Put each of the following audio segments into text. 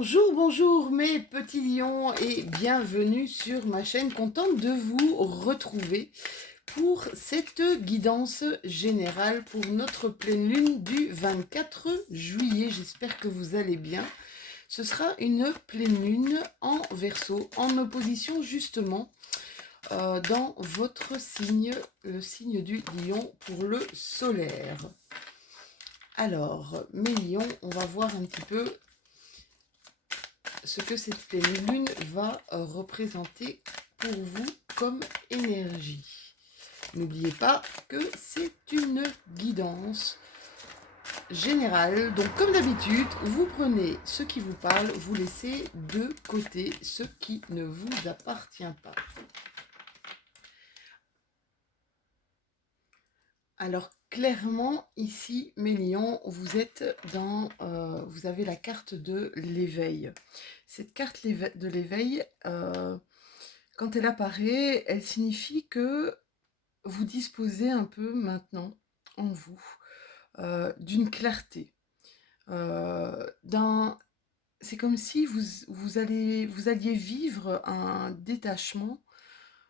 Bonjour, bonjour mes petits lions et bienvenue sur ma chaîne. Contente de vous retrouver pour cette guidance générale pour notre pleine lune du 24 juillet. J'espère que vous allez bien. Ce sera une pleine lune en Verseau, en opposition justement dans votre signe, le signe du lion pour le solaire. Alors, mes lions, on va voir un petit peu ce que cette pleine lune va représenter pour vous comme énergie. N'oubliez pas que c'est une guidance générale. Donc comme d'habitude, vous prenez ce qui vous parle, vous laissez de côté ce qui ne vous appartient pas. Alors clairement ici mes lions, vous êtes dans, vous avez la carte de l'éveil. Cette carte de l'éveil, quand elle apparaît, elle signifie que vous disposez un peu maintenant en vous d'une clarté, c'est comme si vous alliez vivre un détachement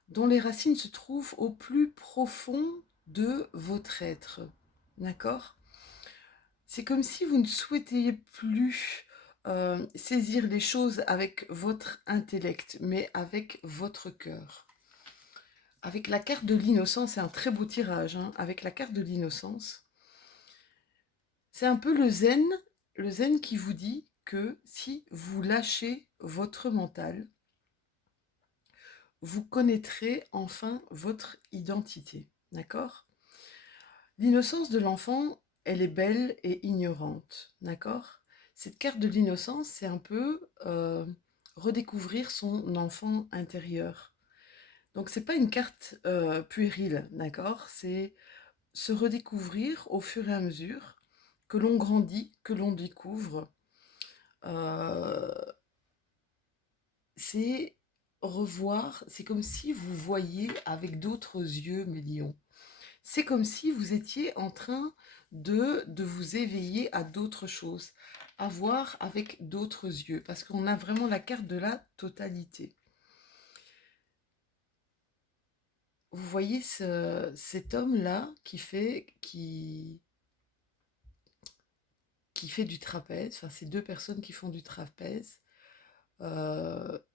dont les racines se trouvent au plus profond de votre être, d'accord? C'est comme si vous ne souhaitiez plus saisir les choses avec votre intellect, mais avec votre cœur. Avec la carte de l'innocence, c'est un très beau tirage, hein, avec la carte de l'innocence, c'est un peu le zen qui vous dit que si vous lâchez votre mental, vous connaîtrez enfin votre identité, d'accord? L'innocence de l'enfant, elle est belle et ignorante, d'accord? Cette carte de l'innocence, c'est un peu redécouvrir son enfant intérieur. Donc c'est pas une carte puérile, d'accord? C'est se redécouvrir au fur et à mesure que l'on grandit, que l'on découvre. C'est revoir, c'est comme si vous voyiez avec d'autres yeux, mes lions. C'est comme si vous étiez en train de vous éveiller à d'autres choses, à voir avec d'autres yeux, parce qu'on a vraiment la carte de la totalité. Vous voyez cet homme-là qui fait du trapèze, enfin ces deux personnes qui font du trapèze,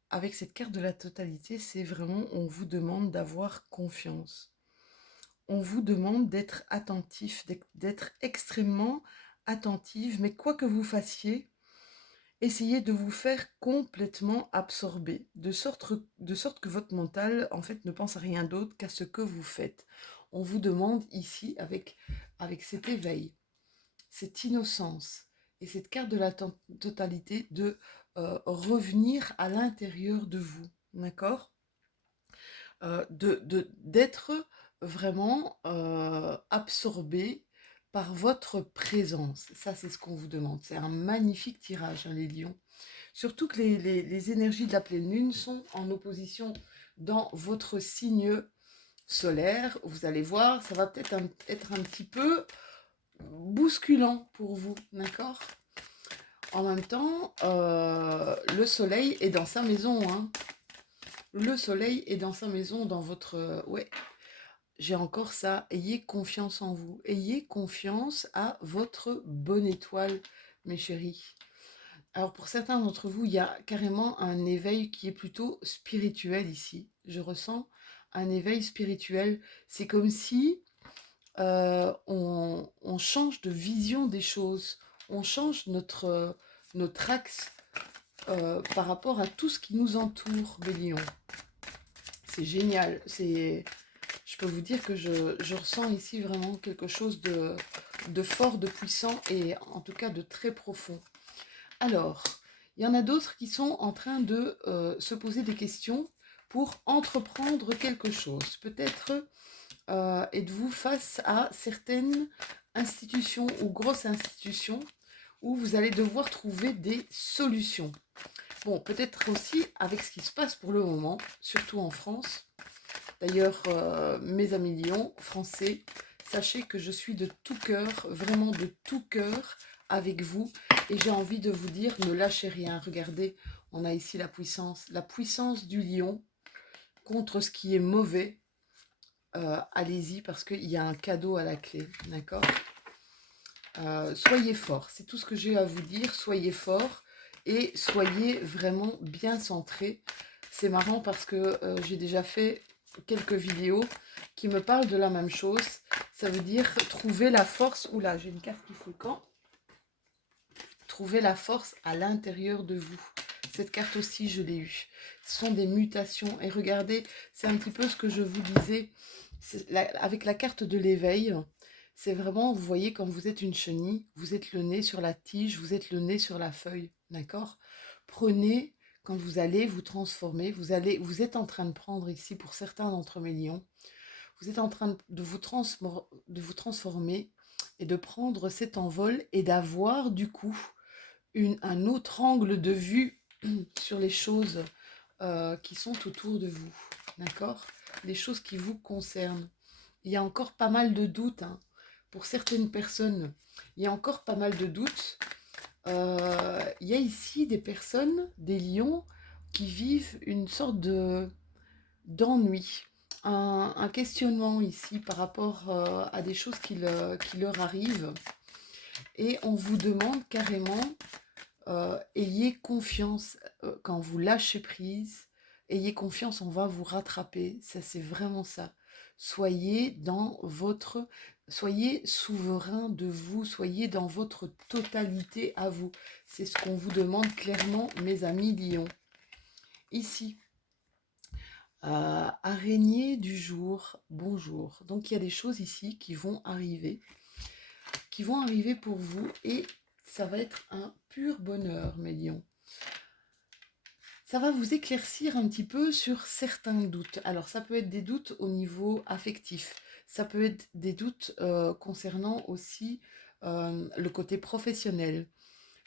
avec cette carte de la totalité, c'est vraiment, on vous demande d'avoir confiance. On vous demande d'être attentif, d'être extrêmement attentive, mais quoi que vous fassiez, essayez de vous faire complètement absorber, de sorte que votre mental, en fait, ne pense à rien d'autre qu'à ce que vous faites. On vous demande ici, avec cet éveil, cette innocence et cette carte de la totalité, de revenir à l'intérieur de vous, d'accord? D'être vraiment absorbé par votre présence. Ça, c'est ce qu'on vous demande. C'est un magnifique tirage, hein, les lions. Surtout que les énergies de la pleine lune sont en opposition dans votre signe solaire. Vous allez voir, ça va peut-être être un petit peu bousculant pour vous, d'accord? En même temps, le soleil est dans sa maison, hein. Le soleil est dans sa maison, dans votre... ouais, j'ai encore ça. Ayez confiance en vous. Ayez confiance à votre bonne étoile, mes chéris. Alors, pour certains d'entre vous, il y a carrément un éveil qui est plutôt spirituel ici. Je ressens un éveil spirituel. C'est comme si on change de vision des choses. On change notre axe par rapport à tout ce qui nous entoure, les lions. C'est génial. Je peux vous dire que je ressens ici vraiment quelque chose de fort, de puissant et en tout cas de très profond. Alors, il y en a d'autres qui sont en train de se poser des questions pour entreprendre quelque chose. Peut-être êtes-vous face à certaines institutions ou grosses institutions où vous allez devoir trouver des solutions. Bon, peut-être aussi avec ce qui se passe pour le moment, surtout en France. D'ailleurs, mes amis lions, français, sachez que je suis de tout cœur, vraiment de tout cœur, avec vous. Et j'ai envie de vous dire, ne lâchez rien. Regardez, on a ici la puissance du lion contre ce qui est mauvais. Allez-y parce qu'il y a un cadeau à la clé, d'accord? Soyez forts, c'est tout ce que j'ai à vous dire. Soyez forts et soyez vraiment bien centrés. C'est marrant parce que j'ai déjà fait quelques vidéos qui me parlent de la même chose. Ça veut dire trouver la force. Oula, j'ai une carte qui fait camp. Trouver la force à l'intérieur de vous. Cette carte aussi, je l'ai eue. Ce sont des mutations. Et regardez, c'est un petit peu ce que je vous disais. Avec la carte de l'éveil, c'est vraiment, vous voyez, quand vous êtes une chenille, vous êtes le nez sur la tige, vous êtes le nez sur la feuille. D'accord? Prenez, quand vous allez vous transformer, vous êtes en train de prendre ici, pour certains d'entre mes lions, vous êtes en train de vous transformer et de prendre cet envol et d'avoir du coup un autre angle de vue sur les choses qui sont autour de vous, d'accord? Les choses qui vous concernent. Il y a encore pas mal de doutes, hein. Pour certaines personnes, il y a encore pas mal de doutes. Il y a ici des personnes, des lions, qui vivent une sorte d'ennui, un questionnement ici par rapport à des choses qui leur arrivent. Et on vous demande carrément ayez confiance quand vous lâchez prise, ayez confiance, on va vous rattraper, ça c'est vraiment ça. Soyez souverain de vous, soyez dans votre totalité à vous. C'est ce qu'on vous demande clairement, mes amis lions. Ici, araignée du jour, bonjour. Donc il y a des choses ici qui vont arriver pour vous et ça va être un pur bonheur, mes lions. Ça va vous éclaircir un petit peu sur certains doutes. Alors, ça peut être des doutes au niveau affectif. Ça peut être des doutes concernant aussi le côté professionnel.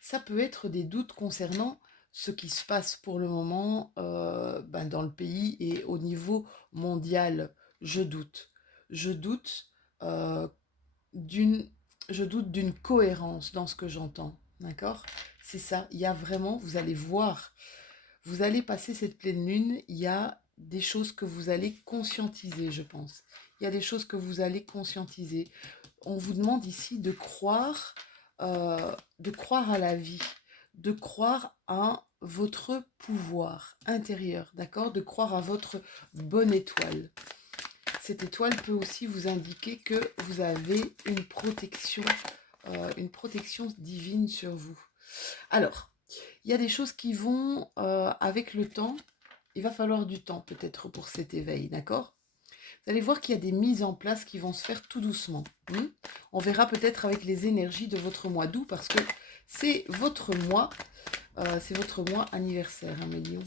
Ça peut être des doutes concernant ce qui se passe pour le moment dans le pays et au niveau mondial. Je doute. Je doute euh, d'une d'une cohérence dans ce que j'entends. D'accord? C'est ça. Il y a vraiment, vous allez voir, vous allez passer cette pleine lune, il y a des choses que vous allez conscientiser, je pense. Il y a des choses que vous allez conscientiser. On vous demande ici de croire à la vie, de croire à votre pouvoir intérieur, d'accord? De croire à votre bonne étoile. Cette étoile peut aussi vous indiquer que vous avez une protection divine sur vous. Alors, il y a des choses qui vont, avec le temps, il va falloir du temps peut-être pour cet éveil, d'accord? Vous allez voir qu'il y a des mises en place qui vont se faire tout doucement. On verra peut-être avec les énergies de votre mois d'août parce que c'est votre mois anniversaire, hein, mes lions.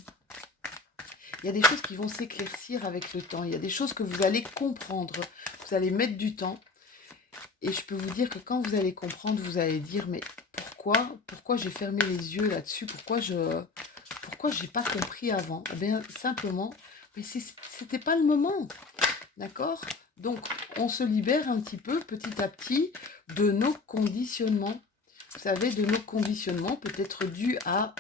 Il y a des choses qui vont s'éclaircir avec le temps. Il y a des choses que vous allez comprendre. Vous allez mettre du temps. Et je peux vous dire que quand vous allez comprendre, vous allez dire, mais pourquoi j'ai fermé les yeux là-dessus? Pourquoi j'ai pas compris avant? Eh bien, simplement, mais c'était pas le moment. D'accord? Donc, on se libère un petit peu, petit à petit, de nos conditionnements. Vous savez, de nos conditionnements, peut-être dus à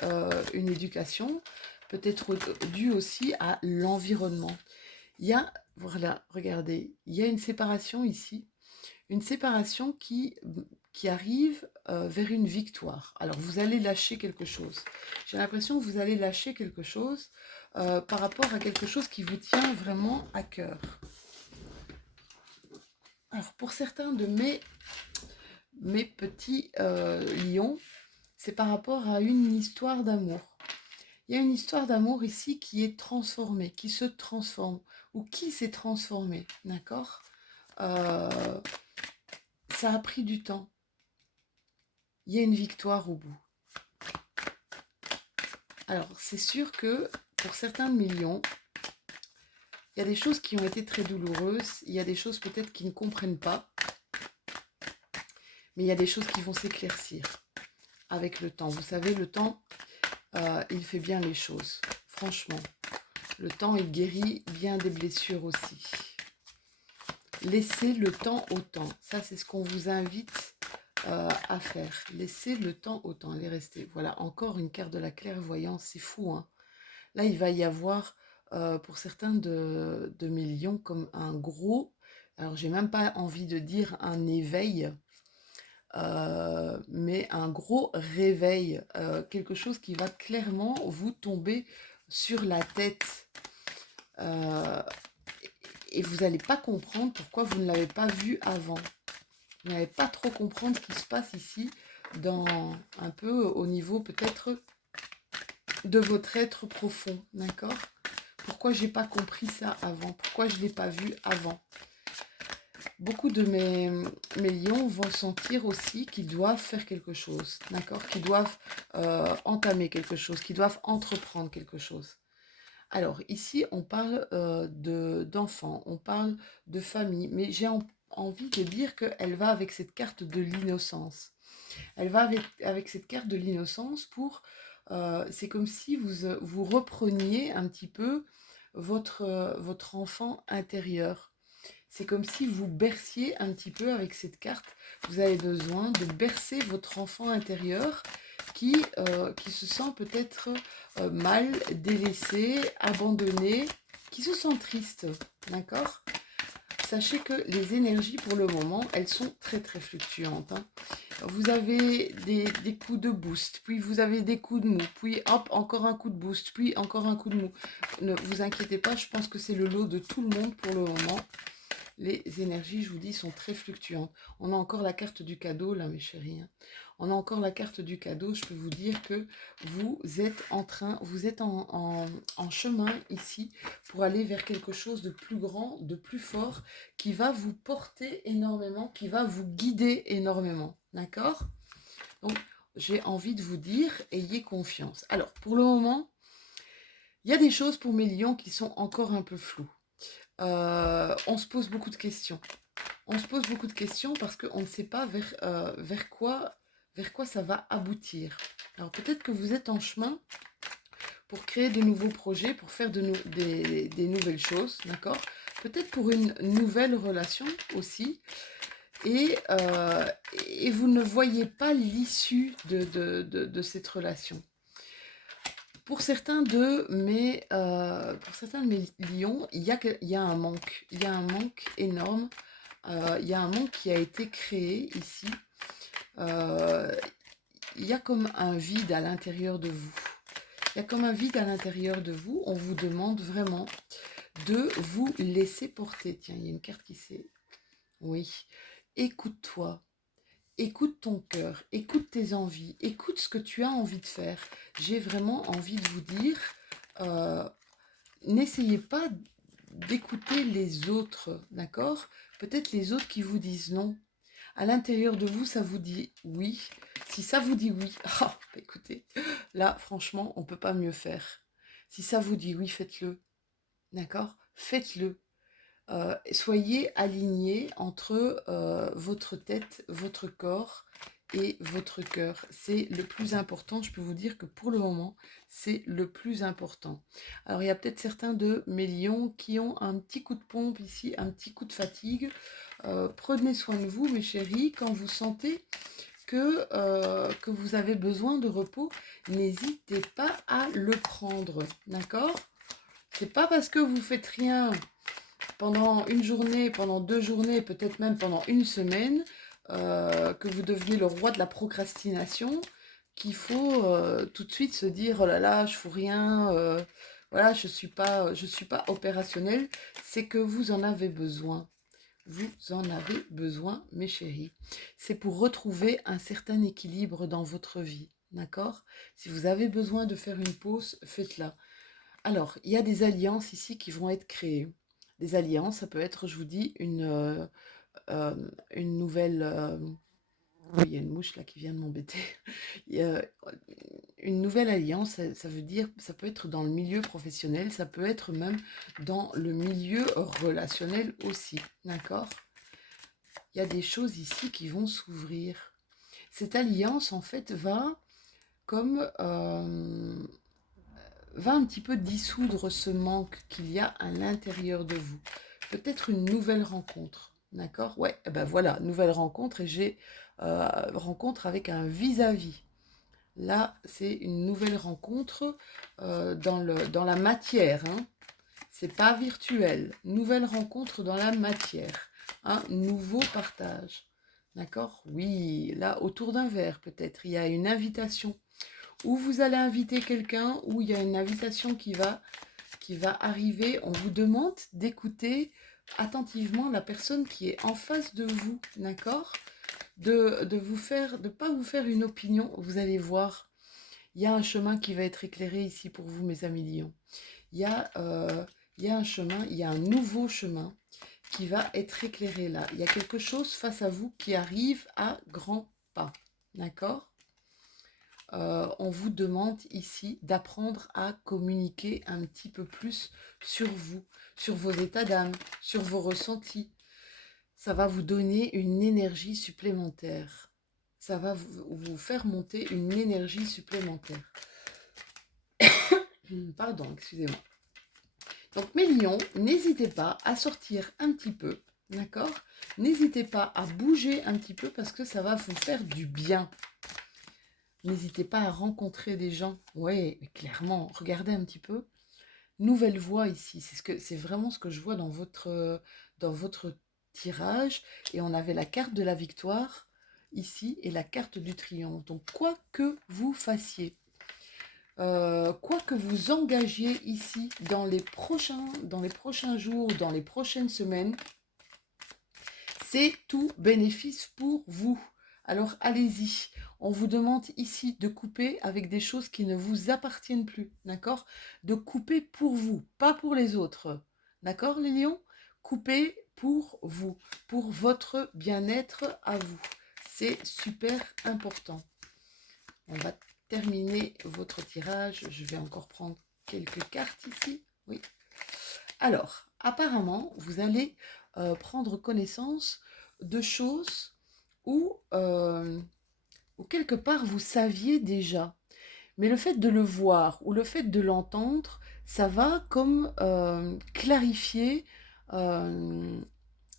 une éducation, peut-être dû aussi à l'environnement. Voilà, regardez, il y a une séparation ici, une séparation qui arrive vers une victoire. Alors, vous allez lâcher quelque chose. J'ai l'impression que vous allez lâcher quelque chose par rapport à quelque chose qui vous tient vraiment à cœur. Alors, pour certains de mes petits lions, c'est par rapport à une histoire d'amour. Il y a une histoire d'amour ici qui est transformée, qui se transforme, ou qui s'est transformée, d'accord? Ça a pris du temps. Il y a une victoire au bout. Alors, c'est sûr que pour certains de mes lions, il y a des choses qui ont été très douloureuses, il y a des choses peut-être qu'ils ne comprennent pas, mais il y a des choses qui vont s'éclaircir avec le temps. Vous savez, le temps, il fait bien les choses, franchement. Le temps, il guérit bien des blessures aussi. Laissez le temps au temps. Ça, c'est ce qu'on vous invite à faire. Laissez le temps au temps, elle est restée. Voilà, encore une carte de la clairvoyance, c'est fou, hein. Là, il va y avoir, pour certains de mes lions, comme un gros, alors j'ai même pas envie de dire un éveil, mais un gros réveil, quelque chose qui va clairement vous tomber sur la tête. euh, et vous n'allez pas comprendre pourquoi vous ne l'avez pas vu avant. Vous n'allez pas trop comprendre ce qui se passe ici, dans un peu au niveau peut-être de votre être profond, d'accord? Pourquoi j'ai pas compris ça avant? Pourquoi je ne l'ai pas vu avant? Beaucoup de mes lions vont sentir aussi qu'ils doivent faire quelque chose, d'accord? Qu'ils doivent entamer quelque chose, qu'ils doivent entreprendre quelque chose. Alors ici, on parle d'enfants, on parle de famille, mais j'ai envie de dire qu'elle va avec cette carte de l'innocence. Elle va avec cette carte de l'innocence pour... c'est comme si vous repreniez un petit peu votre enfant intérieur. C'est comme si vous berciez un petit peu avec cette carte. Vous avez besoin de bercer votre enfant intérieur qui se sent peut-être mal, délaissé, abandonné, qui se sent triste. D'accord? Sachez que les énergies, pour le moment, elles sont très très fluctuantes, hein. Vous avez des coups de boost, puis vous avez des coups de mou, puis hop, encore un coup de boost, puis encore un coup de mou. Ne vous inquiétez pas, je pense que c'est le lot de tout le monde pour le moment. Les énergies, je vous dis, sont très fluctuantes. On a encore la carte du cadeau, là, mes chéris, hein. On a encore la carte du cadeau. Je peux vous dire que vous êtes en chemin ici pour aller vers quelque chose de plus grand, de plus fort, qui va vous porter énormément, qui va vous guider énormément. D'accord? Donc, j'ai envie de vous dire, ayez confiance. Alors, pour le moment, il y a des choses pour mes lions qui sont encore un peu floues. On se pose beaucoup de questions. On se pose beaucoup de questions parce qu'on ne sait pas vers quoi ça va aboutir. Alors peut-être que vous êtes en chemin pour créer de nouveaux projets, pour faire des nouvelles choses, d'accord? Peut-être pour une nouvelle relation aussi. Et, euh, et vous ne voyez pas l'issue de cette relation. Pour certains de mes lions, il y a un manque. Il y a un manque énorme. Il y a un manque qui a été créé ici. Euh, il y a comme un vide à l'intérieur de vous. Il y a comme un vide à l'intérieur de vous. On vous demande vraiment de vous laisser porter. Tiens, il y a une carte qui s'est... Oui. Écoute-toi. Écoute ton cœur. Écoute tes envies. Écoute ce que tu as envie de faire. J'ai vraiment envie de vous dire... euh, n'essayez pas d'écouter les autres, d'accord? Peut-être les autres qui vous disent non. À l'intérieur de vous, ça vous dit oui. Si ça vous dit oui, bah écoutez, là, franchement, on ne peut pas mieux faire. Si ça vous dit oui, faites-le. D'accord? Faites-le. Soyez alignés entre votre tête, votre corps et votre cœur. C'est le plus important. Je peux vous dire que pour le moment, c'est le plus important. Alors, il y a peut-être certains de mes lions qui ont un petit coup de pompe ici, un petit coup de fatigue. Prenez soin de vous, mes chéris, quand vous sentez que vous avez besoin de repos, n'hésitez pas à le prendre, d'accord? C'est pas parce que vous faites rien pendant une journée, pendant 2 journées, peut-être même pendant une semaine, que vous devenez le roi de la procrastination, qu'il faut tout de suite se dire, oh là là, je fous rien, voilà, je suis pas opérationnel. C'est que vous en avez besoin. Vous en avez besoin, mes chéris. C'est pour retrouver un certain équilibre dans votre vie, d'accord? Si vous avez besoin de faire une pause, faites-la. Alors, il y a des alliances ici qui vont être créées. Des alliances, ça peut être, je vous dis, une nouvelle... oui, il y a une mouche là qui vient de m'embêter. Il y a une nouvelle alliance, ça veut dire, ça peut être dans le milieu professionnel, ça peut être même dans le milieu relationnel aussi, d'accord? Il y a des choses ici qui vont s'ouvrir. Cette alliance, en fait, comme... va un petit peu dissoudre ce manque qu'il y a à l'intérieur de vous. Peut-être une nouvelle rencontre, d'accord? Ouais, eh ben voilà, nouvelle rencontre et j'ai rencontre avec un vis-à-vis. Là, c'est une nouvelle rencontre dans la matière. Hein. C'est pas virtuel. Nouvelle rencontre dans la matière. Un nouveau partage. D'accord? Oui, là, autour d'un verre, peut-être, il y a une invitation. Ou vous allez inviter quelqu'un, ou il y a une invitation qui va arriver. On vous demande d'écouter attentivement la personne qui est en face de vous. D'accord? De pas vous faire une opinion. Vous allez voir, il y a un chemin qui va être éclairé ici pour vous, mes amis lions. Il y a, il y a un chemin, il y a un nouveau chemin qui va être éclairé là. Il y a quelque chose face à vous qui arrive à grands pas. D'accord? On vous demande ici d'apprendre à communiquer un petit peu plus sur vous, sur vos états d'âme, sur vos ressentis. Ça va vous donner une énergie supplémentaire. Ça va vous faire monter une énergie supplémentaire. Pardon, excusez-moi. Donc mes lions, n'hésitez pas à sortir un petit peu, d'accord? N'hésitez pas à bouger un petit peu parce que ça va vous faire du bien. N'hésitez pas à rencontrer des gens. Oui, clairement, regardez un petit peu. Nouvelle voie ici, c'est vraiment ce que je vois dans votre tirage. Et on avait la carte de la victoire ici et la carte du triomphe. Donc quoi que vous fassiez, quoi que vous engagiez ici dans les prochains jours, dans les prochaines semaines, c'est tout bénéfice pour vous. Alors allez-y. On vous demande ici de couper avec des choses qui ne vous appartiennent plus, d'accord? De couper pour vous, pas pour les autres. D'accord, les lions? Coupez pour vous, pour votre bien-être à vous. C'est super important. On va terminer votre tirage. Je vais encore prendre quelques cartes ici. Oui. Alors, apparemment, vous allez prendre connaissance de choses où quelque part vous saviez déjà. Mais le fait de le voir ou le fait de l'entendre, ça va comme clarifier, euh,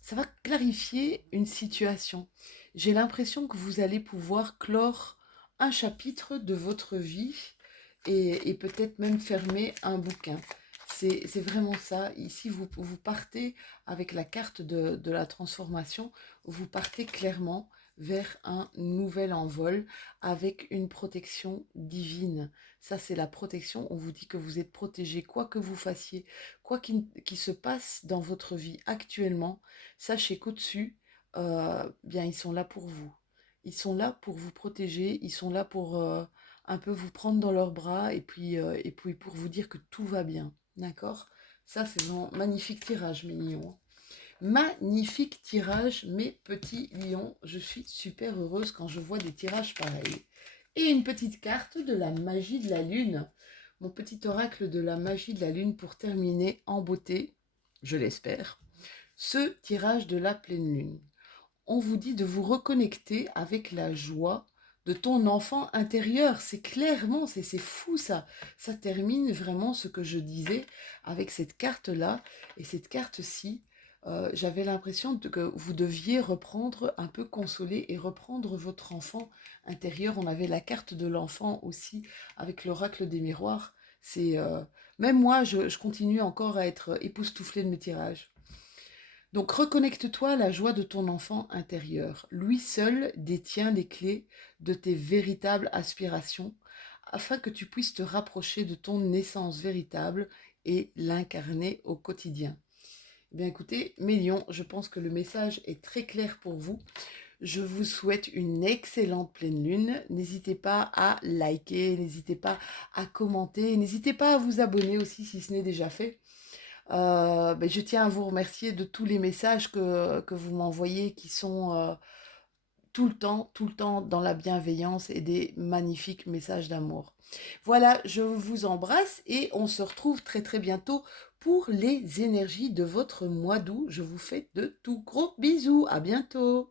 ça va clarifier une situation. J'ai l'impression que vous allez pouvoir clore un chapitre de votre vie et peut-être même fermer un bouquin. C'est vraiment ça. Ici, vous partez avec la carte de la transformation, vous partez clairement vers un nouvel envol avec une protection divine. Ça, c'est la protection. On vous dit que vous êtes protégé, quoi que vous fassiez, quoi qui se passe dans votre vie actuellement. Sachez qu'au-dessus, bien, ils sont là pour vous. Ils sont là pour vous protéger. Ils sont là pour un peu vous prendre dans leurs bras et puis pour vous dire que tout va bien. D'accord? Ça, c'est un magnifique tirage, mes lions. Magnifique tirage, mes petits lions. Je suis super heureuse quand je vois des tirages pareils. Et une petite carte de la magie de la lune. Mon petit oracle de la magie de la lune pour terminer en beauté, je l'espère, ce tirage de la pleine lune. On vous dit de vous reconnecter avec la joie de ton enfant intérieur. C'est clairement, c'est fou ça. Ça termine vraiment ce que je disais avec cette carte-là. Et cette carte-ci, j'avais l'impression que vous deviez reprendre, un peu consoler et reprendre votre enfant intérieur. On avait la carte de l'enfant aussi avec l'oracle des miroirs. Même moi, je continue encore à être époustouflée de mes tirages. Donc reconnecte-toi à la joie de ton enfant intérieur. Lui seul détient les clés de tes véritables aspirations afin que tu puisses te rapprocher de ton essence véritable et l'incarner au quotidien. Eh bien écoutez, mes lions, je pense que le message est très clair pour vous. Je vous souhaite une excellente pleine lune. N'hésitez pas à liker, n'hésitez pas à commenter, n'hésitez pas à vous abonner aussi si ce n'est déjà fait. Je tiens à vous remercier de tous les messages que vous m'envoyez qui sont tout le temps dans la bienveillance et des magnifiques messages d'amour. Voilà, je vous embrasse et on se retrouve très très bientôt pour les énergies de votre mois d'août. Je vous fais de tout gros bisous. À bientôt.